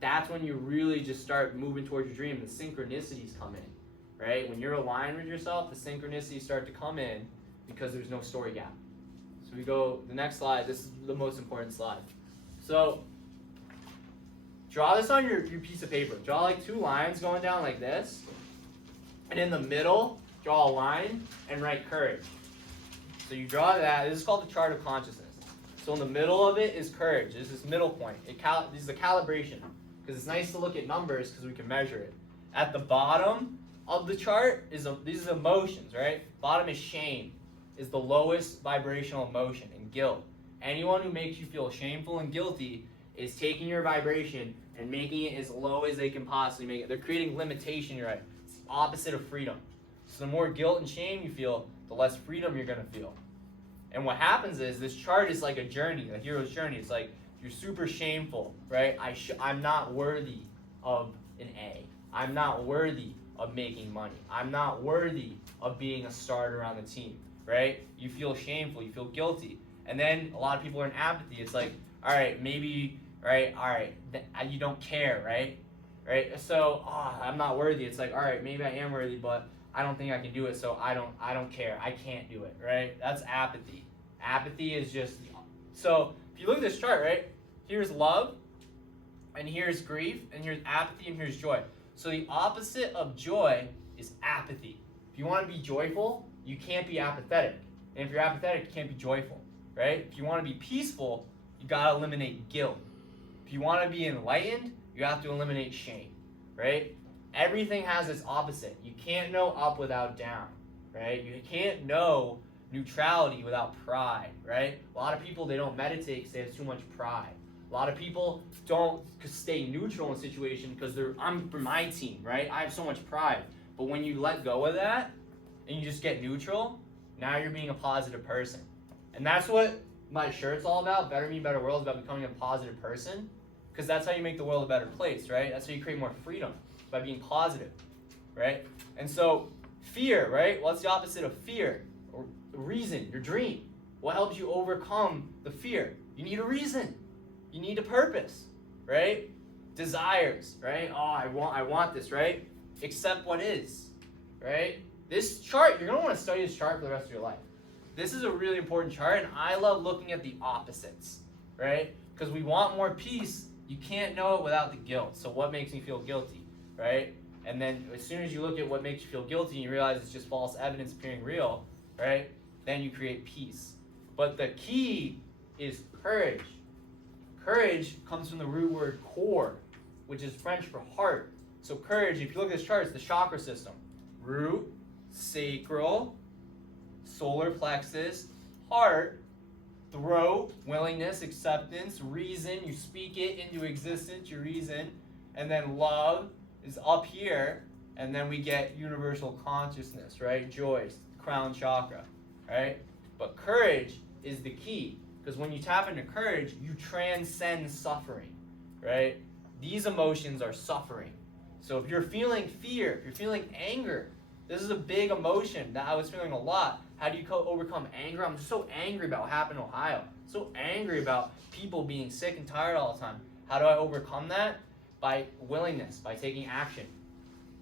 that's when you really just start moving towards your dream. The synchronicities come in, right? When you're aligned with yourself, the synchronicities start to come in because there's no story gap. So we go, the next slide, this is the most important slide. So draw this on your piece of paper. Draw like 2 lines going down like this. And in the middle, draw a line and write courage. So you draw that. This is called the chart of consciousness. So in the middle of it is courage. This is this middle point. This is the calibration. Because it's nice to look at numbers because we can measure it. At the bottom of the chart is these are emotions, right? Bottom is shame, is the lowest vibrational emotion, and guilt. Anyone who makes you feel shameful and guilty is taking your vibration and making it as low as they can possibly make it. They're creating limitation in your life. It's the opposite of freedom. So the more guilt and shame you feel, the less freedom you're going to feel. And what happens is this chart is like a journey, a hero's journey. It's like you're super shameful, right? I'm not worthy of an A. I'm not worthy of making money. I'm not worthy of being a starter on the team, right? You feel shameful, you feel guilty. And then a lot of people are in apathy. It's like, all right, maybe, right, all right, you don't care, right? Right? So, I'm not worthy. It's like, all right, maybe I am worthy, but I don't think I can do it, so I don't care. I can't do it, right? That's apathy. Apathy is just, so if you look at this chart, right, here's love, and here's grief, and here's apathy, and here's joy. So the opposite of joy is apathy. If you want to be joyful, you can't be apathetic. And if you're apathetic, you can't be joyful, right? If you want to be peaceful, you got to eliminate guilt. If you want to be enlightened, you have to eliminate shame, right? Everything has its opposite. You can't know up without down, right? You can't know neutrality without pride, right? A lot of people, they don't meditate because they have too much pride. A lot of people don't stay neutral in a situation because I'm for my team, right? I have so much pride. But when you let go of that and you just get neutral, now you're being a positive person. And that's what my shirt's all about. Better Me, Better World is about becoming a positive person, because that's how you make the world a better place, right? That's how you create more freedom, by being positive, right? And so fear, right? What's the opposite of fear? Or reason, your dream. What helps you overcome the fear? You need a reason. You need a purpose, right? Desires, right? Oh, I want this, right? Accept what is, right? This chart, you're going to want to study this chart for the rest of your life. This is a really important chart, and I love looking at the opposites, right? Because we want more peace. You can't know it without the guilt. So what makes me feel guilty, right? And then as soon as you look at what makes you feel guilty and you realize it's just false evidence appearing real, right? Then you create peace. But the key is courage. Courage comes from the root word core, which is French for heart. So courage, if you look at this chart, it's the chakra system. Root, sacral, solar plexus, heart, throat, willingness, acceptance, reason, you speak it into existence, your reason, and then love is up here, and then we get universal consciousness, right? Joy, crown chakra, right? But courage is the key, because when you tap into courage, you transcend suffering, right? These emotions are suffering. So if you're feeling fear, if you're feeling anger, this is a big emotion that I was feeling a lot. How do you overcome anger? I'm just so angry about what happened in Ohio. So angry about people being sick and tired all the time. How do I overcome that? By willingness, by taking action.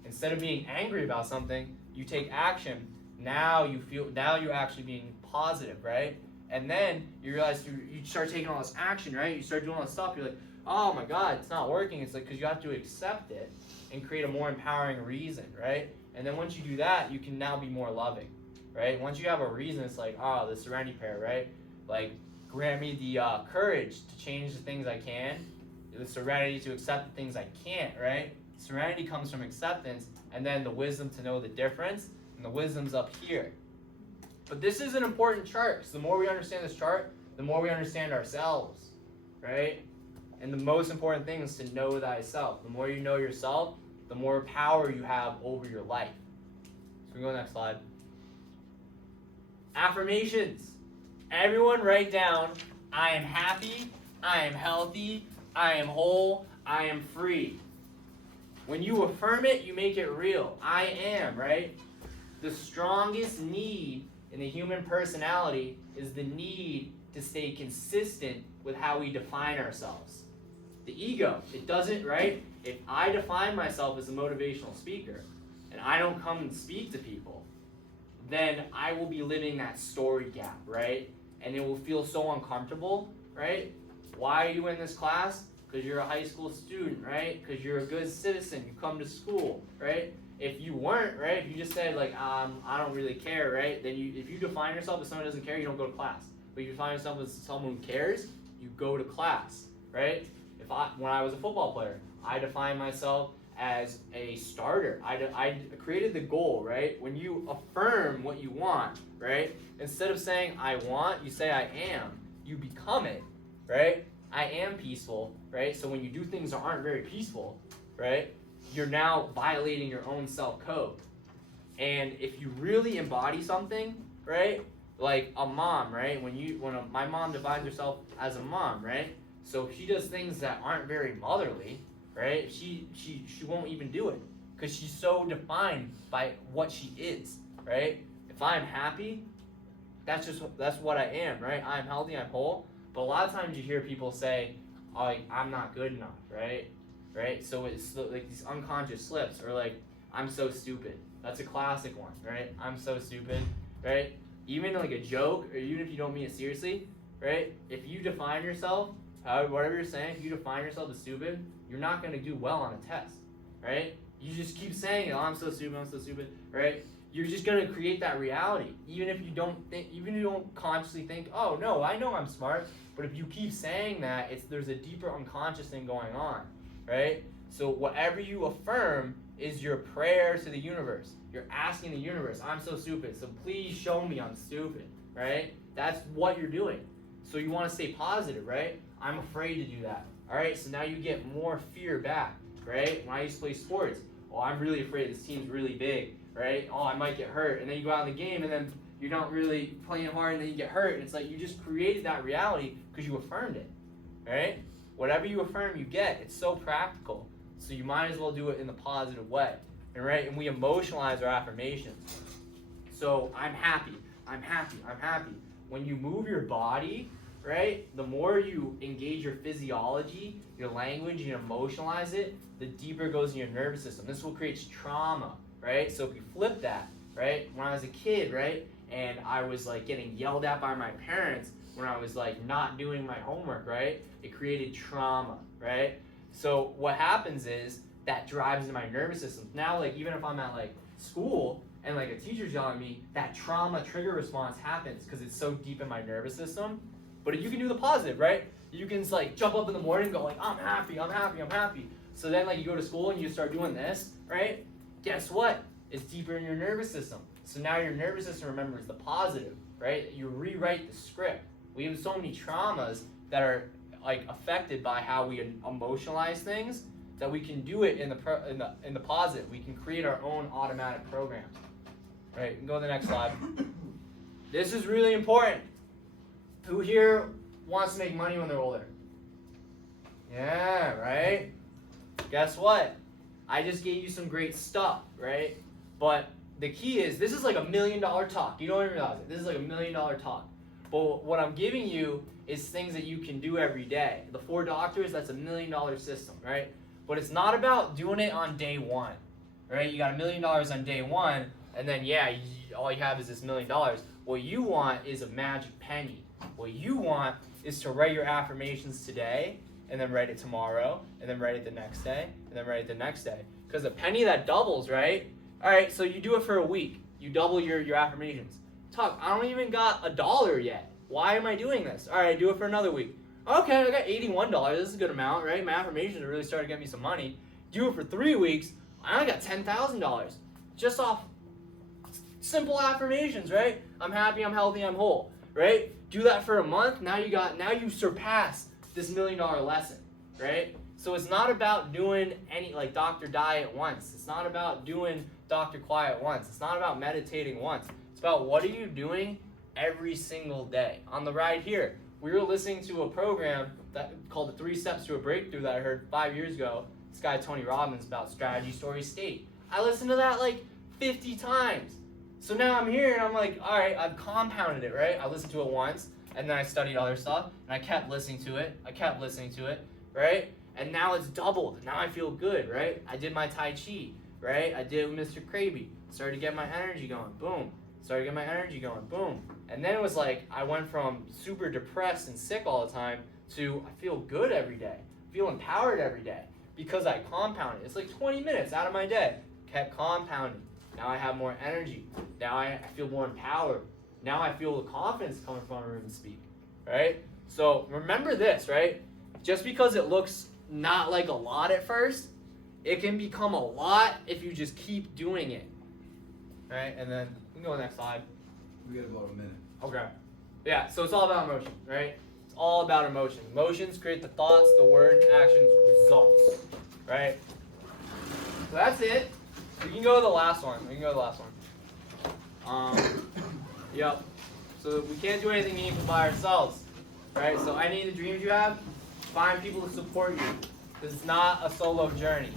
Instead of being angry about something, you take action. Now you're actually being positive, right? And then you realize you start taking all this action, right? You start doing all this stuff. You're like, oh my God, it's not working. It's like, because you have to accept it and create a more empowering reason, right? And then once you do that, you can now be more loving, right? Once you have a reason, it's like, oh, the serenity prayer, right? Like, grant me the courage to change the things I can, the serenity to accept the things I can't, right? Serenity comes from acceptance, and then the wisdom to know the difference, and the wisdom's up here. But this is an important chart, because the more we understand this chart, the more we understand ourselves, right? And the most important thing is to know thyself. The more you know yourself, the more power you have over your life. So we go to the next slide. Affirmations. Everyone write down, I am happy, I am healthy, I am whole, I am free. When you affirm it, you make it real. I am, right? The strongest need in the human personality is the need to stay consistent with how we define ourselves. The ego, it doesn't, right? If I define myself as a motivational speaker and I don't come and speak to people, then I will be living that story gap, right? And it will feel so uncomfortable, right? Why are you in this class? Because you're a high school student, right? Because you're a good citizen, you come to school, right? If you weren't, right, if you just said like, I don't really care, right? Then if you define yourself as someone who doesn't care, you don't go to class. But if you define yourself as someone who cares, you go to class, right? When I was a football player, I defined myself as a starter. I created the goal, right? When you affirm what you want, right? Instead of saying I want, you say I am. You become it, right? I am peaceful, right? So when you do things that aren't very peaceful, right? You're now violating your own self-code. And if you really embody something, right? Like a mom, right? My mom defines herself as a mom, right? So if she does things that aren't very motherly, right? She won't even do it because she's so defined by what she is, right? If I'm happy, that's what I am, right? I'm healthy, I'm whole. But a lot of times you hear people say, oh, like, I'm not good enough, right? Right? So it's like these unconscious slips, or like, I'm so stupid. That's a classic one, right? I'm so stupid, right? Even like a joke, or even if you don't mean it seriously, right? If you define yourself, whatever you're saying, if you define yourself as stupid, you're not going to do well on a test, right? You just keep saying, oh, I'm so stupid, right? You're just going to create that reality, even if you don't consciously think, oh, no, I know I'm smart, but if you keep saying that, there's a deeper unconscious thing going on, right? So whatever you affirm is your prayer to the universe. You're asking the universe, I'm so stupid, so please show me I'm stupid, right? That's what you're doing. So you want to stay positive, right? I'm afraid to do that. All right, so now you get more fear back, right? When I used to play sports, oh, I'm really afraid this team's really big, right? Oh, I might get hurt. And then you go out in the game and then you're not really playing hard and then you get hurt. And it's like you just created that reality because you affirmed it, right? Whatever you affirm, you get. It's so practical. So you might as well do it in the positive way, and right? And we emotionalize our affirmations. So I'm happy, I'm happy, I'm happy. When you move your body, right, the more you engage your physiology, your language, you emotionalize it, the deeper it goes in your nervous system. This will create trauma, right? So if we flip that, right, when I was a kid, right, and I was like getting yelled at by my parents when I was like not doing my homework, right, it created trauma, right? So what happens is that drives into my nervous system. Now, like even if I'm at like school and like a teacher's yelling at me, that trauma trigger response happens because it's so deep in my nervous system. But you can do the positive, right? You can like jump up in the morning and go like, I'm happy, I'm happy, I'm happy. So then like you go to school and you start doing this, right? Guess what? It's deeper in your nervous system. So now your nervous system remembers the positive, right? You rewrite the script. We have so many traumas that are like affected by how we emotionalize things that we can do it in the positive. We can create our own automatic programs. Right, you can go to the next slide. This is really important. Who here wants to make money when they're older? Yeah, right? Guess what? I just gave you some great stuff, right? But the key is, this is like $1 million talk. You don't even realize it. This is like $1 million talk. But what I'm giving you is things that you can do every day. The 4 doctors, that's $1 million system, right? But it's not about doing it on day one, right? You got $1 million on day one, and then all you have is this $1 million. What you want is a magic penny. What you want is to write your affirmations today, and then write it tomorrow, and then write it the next day, and then write it the next day. Because a penny that doubles, right? All right, so you do it for a week. You double your affirmations. Talk, I don't even got $1 yet. Why am I doing this? All right, do it for another week. Okay, I got $81. This is a good amount, right? My affirmations are really starting to get me some money. Do it for 3 weeks. I only got $10,000 just off simple affirmations, right? I'm happy, I'm healthy, I'm whole, right? Do that for a month. Now you surpass this $1 million lesson, right? So it's not about doing any like Dr. Diet once. It's not about doing Dr. Quiet once. It's not about meditating once. It's about what are you doing every single day. On the ride here, we were listening to a program called the 3 Steps to a Breakthrough that I heard 5 years ago. This guy, Tony Robbins, about strategy, story, state. I listened to that like 50 times. So now I'm here and I'm like, all right, I've compounded it, right? I listened to it once and then I studied other stuff and I kept listening to it. Right? And now it's doubled. Now I feel good, right? I did my Tai Chi, right? I did it with Mr. Kraby. Started to get my energy going. Boom. Started to get my energy going. Boom. And then it was like I went from super depressed and sick all the time to I feel good every day. Feel empowered every day because I compounded. It's like 20 minutes out of my day. Kept compounding. Now I have more energy. Now I feel more empowered. Now I feel the confidence coming from a room and speak, right? So remember this, right? Just because it looks not like a lot at first, it can become a lot if you just keep doing it, right? And then we can go to the next slide. We got about a minute. Okay. Yeah, so it's all about emotion, right? It's all about emotion. Emotions create the thoughts, the words, actions, results, right? So that's it. We can go to the last one. Yep. So we can't do anything meaningful by ourselves, right? So any of the dreams you have, find people to support you. This is not a solo journey.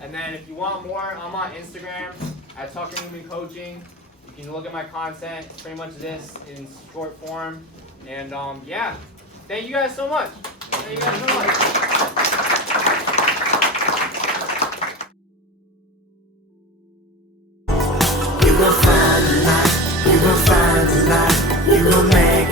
And then if you want more, I'm on Instagram at Tucker Newman Coaching. You can look at my content. It's pretty much this in short form. And yeah, thank you guys so much. You will find the light, you will find the light, you will make